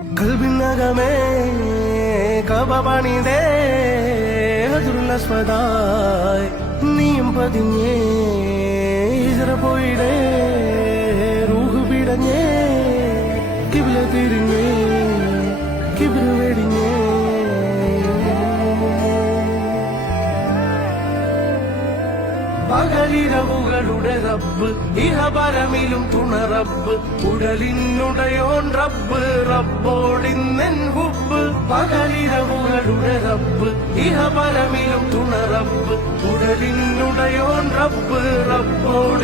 കൽബിനകമേ കബ പണിതേ അതുള്ളസ്വതായി നീയും പതിഞ്ഞേ ഇതറ പോയിടേ റൂഹ് പിടഞ്ഞേ കിബില തിരിഞ്ഞേ കിബില പകലിരവുകളുടെ റബ്ബ് ഇഹപരമിലും തുണറബ്ബ് ഉടലിനുടയോൻ റബ്ബ് റബ്ബോടിന്നെൻ ഹുബ് പകലിരവുകളുടെ റബ്ബ് ഇഹപരമിലും തുണറബ്ബ് ഉടലിനുടയോൻ റബ്ബ് ഹുബ്